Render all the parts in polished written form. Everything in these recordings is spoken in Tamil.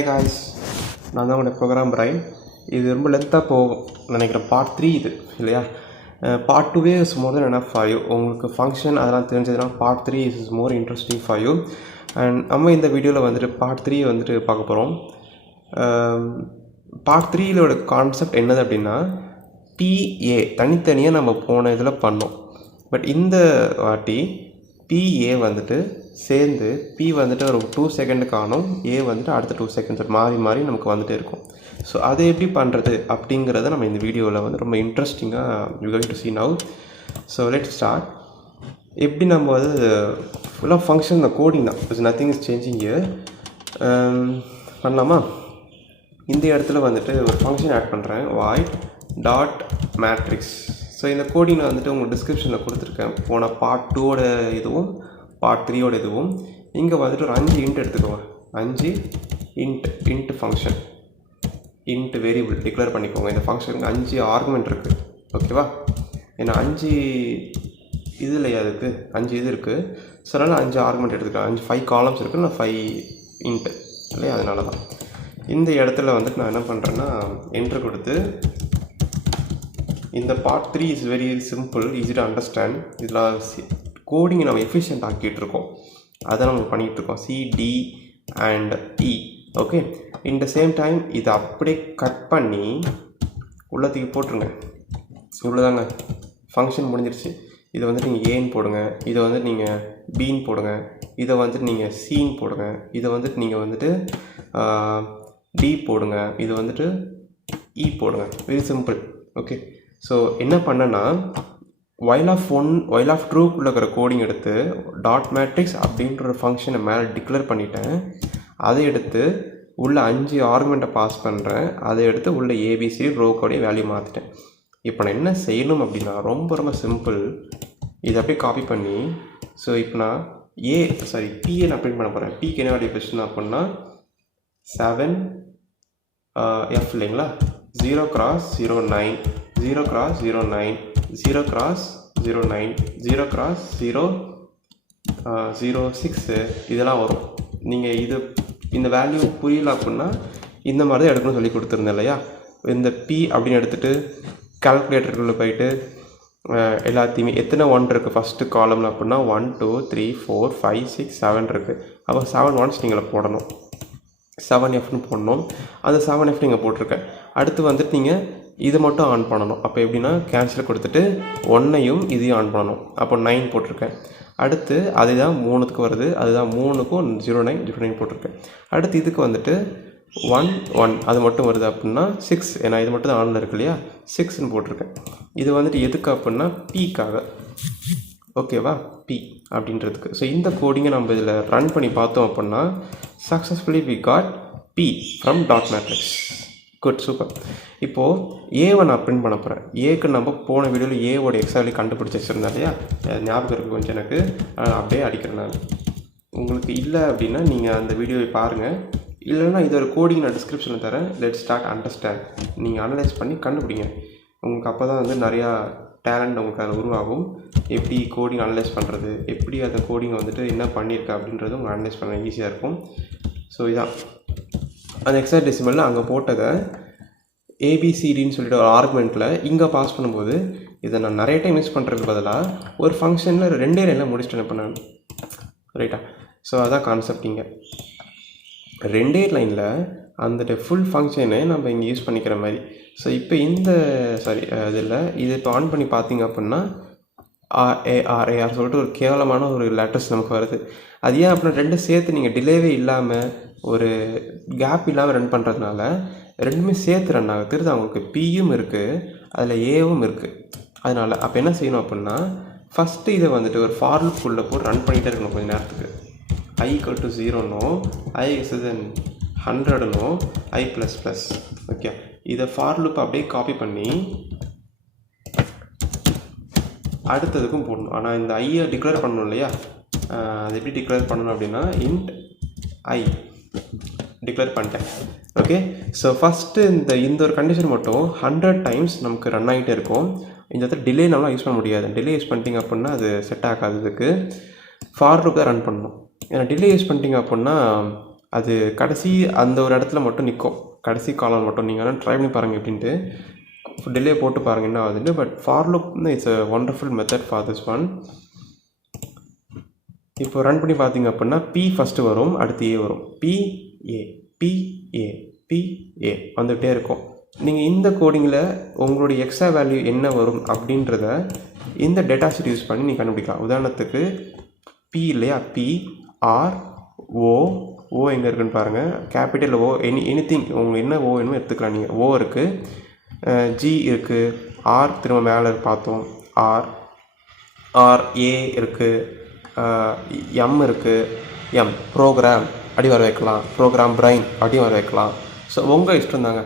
Hi guys, நான் தான் உங்களோட ப்ரோக்ராம் பிரைன். இது ரொம்ப லென்த்தாக போகும் நினைக்கிறேன். பார்ட் 3 இது இல்லையா? Part 2 is more then enough for you. உங்களுக்கு ஃபங்க்ஷன் அதெல்லாம் தெரிஞ்சதுன்னா part 3 is more interesting for you. And நம்ம இந்த வீடியோவில் வந்துட்டு பார்ட் 3 வந்துட்டு பார்க்க போகிறோம். பார்ட் 3யோட கான்செப்ட் என்னது அப்படின்னா, PA தனித்தனியாக நம்ம போன இதில் பண்ணோம். பட் இந்த வாட்டி PA வந்துட்டு சேர்ந்து P வந்துட்டு ஒரு 2 செகண்டுக்கு ஆனும், A வந்துட்டு அடுத்த 2 செகண்ட்ஸ் மாறி மாறி நமக்கு வந்துகிட்டே இருக்கும். ஸோ அதை எப்படி பண்ணுறது அப்படிங்கிறத நம்ம இந்த வீடியோவில் வந்து ரொம்ப இன்ட்ரெஸ்டிங்காக you going to see now. So let's start. எப்படி நம்ம வந்து ஃபுல்லாக ஃபங்க்ஷன் இந்த கோடிங் தான், it's nothing is changing here. பண்ணலாமா? இந்த இடத்துல வந்துட்டு ஒரு ஃபங்க்ஷன் ஆட் பண்ணுறேன், வாய்ட் டாட் மேட்ரிக்ஸ். ஸோ இந்த கோடிங்கில் வந்துட்டு உங்களுக்கு டிஸ்கிரிப்ஷனில் கொடுத்துருக்கேன். போன பார்ட் 2ஓட இதுவும் பார்ட் 3ஓட இதுவும். இங்கே வந்துட்டு ஒரு 5 இன்ட் எடுத்துக்கோங்க. 5 int function, int variable declare பண்ணிக்கோங்க. இந்த ஃபங்க்ஷனுக்கு 5 ஆர்குமெண்ட் இருக்குது, ஓகேவா? ஏன்னா 5 இது இல்லையா, அதுக்கு 5 இது இருக்குது. ஸோ அதனால் 5 ஆர்குமெண்ட் எடுத்துக்கலாம். 5 காலம்ஸ் இருக்குது, நான் 5 இன்ட் இல்லையா, அதனால தான். இந்த இடத்துல வந்துட்டு நான் என்ன பண்ணுறேன்னா, என்ட்ரு கொடுத்து, இந்த part 3 is very simple, easy to understand. இதில் கோடிங்கை நம்ம எஃபிஷியன்ட் ஆக்கிட்டு இருக்கோம், அதை நம்ம பண்ணிகிட்ருக்கோம். C, D and E, okay. In the same time இதை அப்படியே கட் பண்ணி உள்ளத்துக்கு போட்டுருங்க. இவ்வளோதாங்க, ஃபங்க்ஷன் முடிஞ்சிருச்சு. இதை வந்துட்டு நீங்கள் ஏன்னு போடுங்க, இதை வந்துட்டு நீங்கள் பீன்னு போடுங்க, இதை வந்துட்டு நீங்கள் சீன்னு போடுங்க, இதை வந்துட்டு நீங்கள் வந்துட்டு டி போடுங்க, இது வந்துட்டு இ போடுங்க. Very simple, okay. ஸோ என்ன பண்ணேன்னா, while of ட்ரூக்குள்ளே இருக்கிற கோடிங் எடுத்து டாட் மேட்ரிக்ஸ் அப்படின்ற ஒரு ஃபங்க்ஷனை மேலே டிக்ளேர் பண்ணிட்டேன். அதை எடுத்து உள்ள 5 ஆர்குமெண்ட்டை பாஸ் பண்ணுறேன். அதை எடுத்து உள்ள ஏபிசி ரோக்கோடைய வேல்யூ மாற்றிட்டேன். இப்போ நான் என்ன செய்யணும் அப்படின்னா, ரொம்ப ரொம்ப சிம்பிள். இதை அப்படியே காப்பி பண்ணி, ஸோ இப்போ நான் பிஏ நான் பிரிண்ட் பண்ண போகிறேன். பிக்கு என்ன வேல்யூ பேசணும் அப்படின்னா 7F இல்லைங்களா, 0x09, 0x09, 0x09, 0x006 இதெல்லாம் வரும். நீங்கள் இந்த வேல்யூ புரியல அப்படின்னா இந்த மாதிரி தான் எடுக்கணும்னு சொல்லி கொடுத்துருந்தேன் இல்லையா? இந்த P அப்படின்னு எடுத்துகிட்டு கால்குலேட்டருக்குள்ளே போயிட்டு எல்லாத்தையுமே எத்தனை 1 இருக்குது ஃபஸ்ட்டு காலமில் அப்படின்னா 1 2 3 4 5 6 7 இருக்குது. அப்போ 7 ஒன்ஸ் நீங்கள் போடணும், 7Fன்னு போடணும். அந்த 7F நீங்கள் போட்டிருக்கேன். அடுத்து வந்துட்டு நீங்கள் இதை மட்டும் ஆன் பண்ணணும். அப்போ எப்படின்னா, கேன்சல் கொடுத்துட்டு 1ஐயும் இதையும் ஆன் பண்ணணும். அப்போ 9 போட்டிருக்கேன். அடுத்து அதுதான் 3க்கு வருது, அதுதான் 3க்கும் 09 போட்டிருக்கேன். அடுத்து இதுக்கு வந்துட்டு 1 1 அது மட்டும் வருது அப்படின்னா 6, ஏன்னா இது மட்டும் தான் ஆனில் இருக்கு இல்லையா, 6ன்னு போட்டிருக்கேன். இது வந்துட்டு எதுக்கு அப்படின்னா Pக்காக, ஓகேவா? P அப்படின்றதுக்கு. ஸோ இந்த கோடிங்கை நம்ம இதில் ரன் பண்ணி பார்த்தோம் அப்படின்னா successfully we got P from that matrix. Good, super. இப்போது ஏவை நான் பிரிண்ட் பண்ண போகிறேன். ஏக்கு நம்ம போன வீடியோவில் ஏவோட எக்ஸாக்ட்லி கண்டுபிடிச்சி வச்சுருந்தேன் இல்லையா, ஞாபகம் இருக்குது கொஞ்சம் எனக்கு, அப்படியே அடிக்கிறேன் நான். உங்களுக்கு இல்லை அப்படின்னா நீங்கள் அந்த வீடியோவை பாருங்கள். இல்லைன்னா இது ஒரு கோடிங் நான் டிஸ்கிரிப்ஷனில் தரேன். Let start understand. நீங்கள் அனலைஸ் பண்ணி கண்டுபிடிங்க. உங்களுக்கு அப்போ தான் வந்து நிறையா டேலண்ட் உங்களுக்கு அதில் உருவாகும். எப்படி கோடிங் அனலைஸ் பண்ணுறது, எப்படி அந்த கோடிங்கை வந்துட்டு என்ன பண்ணியிருக்கேன் அப்படின்றது உங்களுக்கு அனலைஸ் பண்ண ஈஸியாக இருக்கும். ஸோ இதான் அந்த எக்ஸாக்ட் டெசிமலில் அங்கே போட்டதை ஏபிசிடின்னு சொல்லிட்டு ஒரு ஆர்குமெண்ட்டில் இங்கே பாஸ் பண்ணும்போது இதை நான் நிறைய டைம் யூஸ் பண்ணுறதுக்கு பதிலாக ஒரு ஃபங்க்ஷனில் 2 லைனில் முடிச்சுட்டு இப்போ நான், ரைட்டா? ஸோ அதான் கான்செப்ட். இங்கே 2 லைனில் அந்த ஃபுல் ஃபங்க்ஷனை நம்ம இங்கே யூஸ் பண்ணிக்கிற மாதிரி. ஸோ இப்போ இந்த இதில் இது இப்போ ஆன் பண்ணி பார்த்தீங்க அப்படின்னா AR சொல்லிட்டு ஒரு கேவலமான ஒரு லெட்டர்ஸ் நமக்கு வருது. அது ஏன் அப்படின்னா 2 சேர்த்து நீங்கள் டிலேவே இல்லாமல் ஒரு கேப் இல்லாமல் ரன் பண்ணுறதுனால 2மே சேர்த்து ரன் ஆகுது. தெரியுது அவங்களுக்கு, Pயும் இருக்குது அதில் Aவும் இருக்குது. அதனால் அப்போ என்ன செய்யணும் அப்படின்னா, ஃபஸ்ட்டு இதை வந்துட்டு ஒரு ஃபார் லூப் உள்ள போட்டு ரன் பண்ணிகிட்டே இருக்கணும் கொஞ்சம் நேரத்துக்கு. I = 0னோ, I < 100னோ, I++, okay. இதை ஃபார் லூப் அப்படியே காப்பி பண்ணி அடுத்ததுக்கும் போடணும். ஆனால் இந்த ஐயை டிக்ளேர் பண்ணணும் இல்லையா, அது எப்படி டிக்ளேர் பண்ணணும் அப்படின்னா int I டிக்ளேர் பண்ணிட்டேன், ஓகே. ஸோ ஃபஸ்ட்டு இந்த ஒரு கண்டிஷன் மட்டும் 100 டைம்ஸ் நமக்கு ரன் ஆகிட்டே இருக்கும். இந்த இடத்துல டிலே நம்மளால் யூஸ் பண்ண முடியாது. டிலே யூஸ் பண்ணிட்டீங்க அப்படின்னா அது செட் ஆகாததுக்கு ஃபார் லூப் தான் ரன் பண்ணணும். ஏன்னா டிலே யூஸ் பண்ணிட்டீங்க அப்படின்னா அது கடைசி அந்த ஒரு இடத்துல மட்டும் நிற்கும், கடைசி காலம் மட்டும். நீங்கள் வேணால் ட்ரை பண்ணி பாருங்கள் எப்படின்ட்டு, டிலே போட்டு பாருங்கள் என்ன ஆகுதுன்னு. But for loop it's a wonderful method for this one. இப்போ ரன் பண்ணி பார்த்தீங்க அப்படின்னா பி ஃபஸ்ட்டு வரும், அடுத்து ஏ வரும். பிஏ பிஏ பிஏ வந்துகிட்டே இருக்கும். நீங்கள் இந்த கோடிங்கில் உங்களுடைய எக்ஸ்ட்ரா வேல்யூ என்ன வரும் அப்படின்றத இந்த டேட்டா ஷீட் யூஸ் பண்ணி நீங்கள் கண்டுபிடிக்கலாம். உதாரணத்துக்கு பி இல்லையா, பி ஆர் ஓ, ஓ எங்கே இருக்குன்னு பாருங்கள், கேபிட்டல் ஓ, எனிதிங் உங்களுக்கு என்ன ஓ வேணுமோ எடுத்துக்கலாம். நீங்கள் ஓ இருக்குது, ஜி இருக்குது, ஆர் திரும்ப மேலே பார்த்தோம், ஆர் ஏ இருக்குது, எம் இருக்குது, எம் ப்ரோக்ராம் அப்படி வர வைக்கலாம், ப்ரோக்ராம் பிரைன் அப்படியும் வர வைக்கலாம். ஸோ உங்கள் இஷ்டம் தாங்க,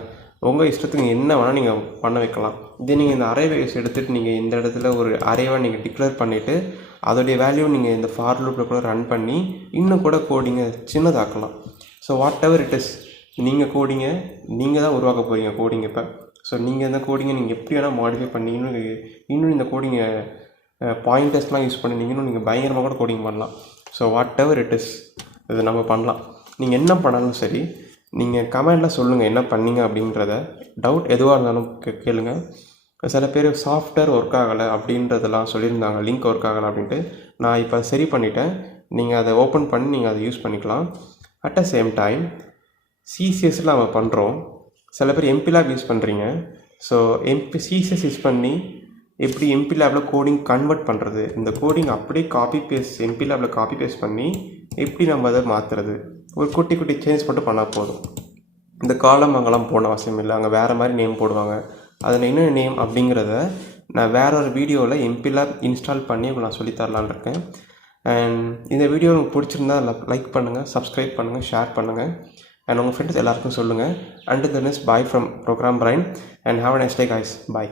உங்கள் இஷ்டத்துக்கு என்ன வேணால் நீங்கள் பண்ண வைக்கலாம். இதே நீங்கள் இந்த அரே வேஸ் எடுத்துகிட்டு நீங்கள் இந்த இடத்துல ஒரு அரேவாக நீங்கள் டிக்ளேர் பண்ணிவிட்டு அதோடைய வேல்யூ நீங்கள் இந்த ஃபார் லூப்பில் கூட ரன் பண்ணி இன்னும் கூட கோடிங்கை சின்னதாக்கலாம். So whatever it is, நீங்கள் கோடிங்கை நீங்கள் தான் உருவாக்க போகிறீங்க கோடிங் இப்போ. ஸோ நீங்கள் இந்த கோடிங்கை நீங்கள் எப்படி வேணால் மாடிஃபை பண்ணி இன்னும் இந்த கோடிங்கை பாயிண்டர்ஸ்லாம் யூஸ் பண்ணி நீங்கள் பயங்கரமாக கூட கோடிங் பண்ணலாம். So whatever it is இது நம்ம பண்ணலாம். நீங்கள் என்ன பண்ணாலும் சரி, நீங்கள் கமெண்டில் சொல்லுங்கள் என்ன பண்ணீங்க அப்படின்றத. டவுட் எதுவாக இருந்தாலும் கேளுங்க. சில பேர் சாஃப்ட்வேர் ஒர்க் ஆகலை அப்படின்றதெல்லாம் சொல்லியிருந்தாங்க, லிங்க் ஒர்க் ஆகலை அப்படின்ட்டு. நான் இப்போ சரி பண்ணிட்டேன், நீங்கள் அதை ஓப்பன் பண்ணி நீங்கள் அதை யூஸ் பண்ணிக்கலாம். அட் த சேம் டைம் சிசிஎஸ்சில் நம்ம பண்ணுறோம், சில பேர் MPLAB யூஸ் பண்ணுறீங்க. ஸோ சிசிஎஸ் யூஸ் பண்ணி எப்படி MPLABல் கோடிங் கன்வெர்ட் பண்ணுறது, இந்த கோடிங் அப்படியே காப்பி பேஸ்ட் MPLABல் காப்பி பேஸ்ட் பண்ணி எப்படி நம்ம அதை மாற்றுறது, ஒரு குட்டி குட்டி சேஞ்ச் மட்டும் பண்ணால் போதும். இந்த காலம் அங்கெல்லாம் போன அவசியம் இல்லை, அங்கே வேறு மாதிரி நேம் போடுவாங்க. அதில் என்ன நேம் அப்படிங்கிறத நான் வேற ஒரு வீடியோவில் MPLAB இன்ஸ்டால் பண்ணி நான் சொல்லித்தரலான் இருக்கேன். அண்ட் இந்த வீடியோ உங்களுக்கு பிடிச்சிருந்தா லைக் பண்ணுங்கள், சப்ஸ்கிரைப் பண்ணுங்கள், ஷேர் பண்ணுங்கள், அண்ட் உங்கள் ஃப்ரெண்ட்ஸ் எல்லாருக்கும் சொல்லுங்கள். Until then, bye from Program Brain and have a nice day guys. Bye.